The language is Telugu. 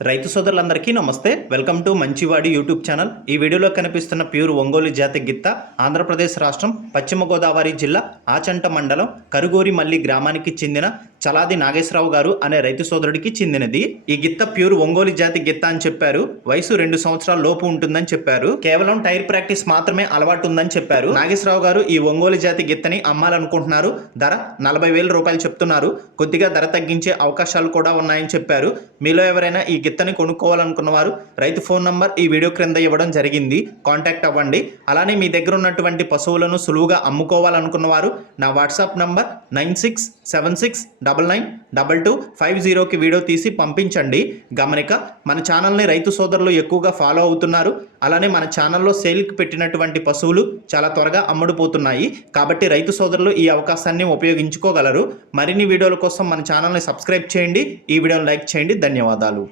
రైతు సోదరులందరికీ నమస్తే. వెల్కమ్ టు మంచివాడి యూట్యూబ్ ఛానల్. ఈ వీడియోలో కనిపిస్తున్న ప్యూర్ ఒంగోలు జాతి గిత్త ఆంధ్రప్రదేశ్ రాష్ట్రం పశ్చిమ గోదావరి జిల్లా ఆచంట మండలం కరుగోరిమల్లి గ్రామానికి చెందిన చలాది నాగేశ్వరరావు గారు అనే రైతు సోదరుడికి చెందినది. ఈ గిత్త ప్యూర్ ఒంగోలు జాతి గిత్త అని చెప్పారు. వయసు 2 సంవత్సరాల లోపు ఉంటుందని చెప్పారు. కేవలం టైర్ ప్రాక్టీస్ మాత్రమే అలవాటు ఉందని చెప్పారు. నాగేశ్వరరావు గారు ఈ ఒంగోలు జాతి గిత్తని అమ్మాలనుకుంటున్నారు. ధర 40,000 రూపాయలు చెప్తున్నారు. కొద్దిగా ధర తగ్గించే అవకాశాలు కూడా ఉన్నాయని చెప్పారు. మీలో ఎవరైనా ఈ గిత్తని కొనుక్కోవాలనుకున్న వారు రైతు ఫోన్ నంబర్ ఈ వీడియో క్రింద ఇవ్వడం జరిగింది. కాంటాక్ట్ అవ్వండి. అలానే మీ దగ్గర ఉన్నటువంటి పశువులను సులువుగా అమ్ముకోవాలనుకున్న వారు నా వాట్సాప్ నంబర్ 9676992250కి వీడియో తీసి పంపించండి. గమనిక, మన ఛానల్ని రైతు సోదరులు ఎక్కువగా ఫాలో అవుతున్నారు. అలానే మన ఛానల్లో సేల్కి పెట్టినటువంటి పశువులు చాలా త్వరగా అమ్ముడుపోతున్నాయి. కాబట్టి రైతు సోదరులు ఈ అవకాశాన్ని ఉపయోగించుకోగలరు. మరిన్ని వీడియోల కోసం మన ఛానల్ని సబ్స్క్రైబ్ చేయండి. ఈ వీడియోని లైక్ చేయండి. ధన్యవాదాలు.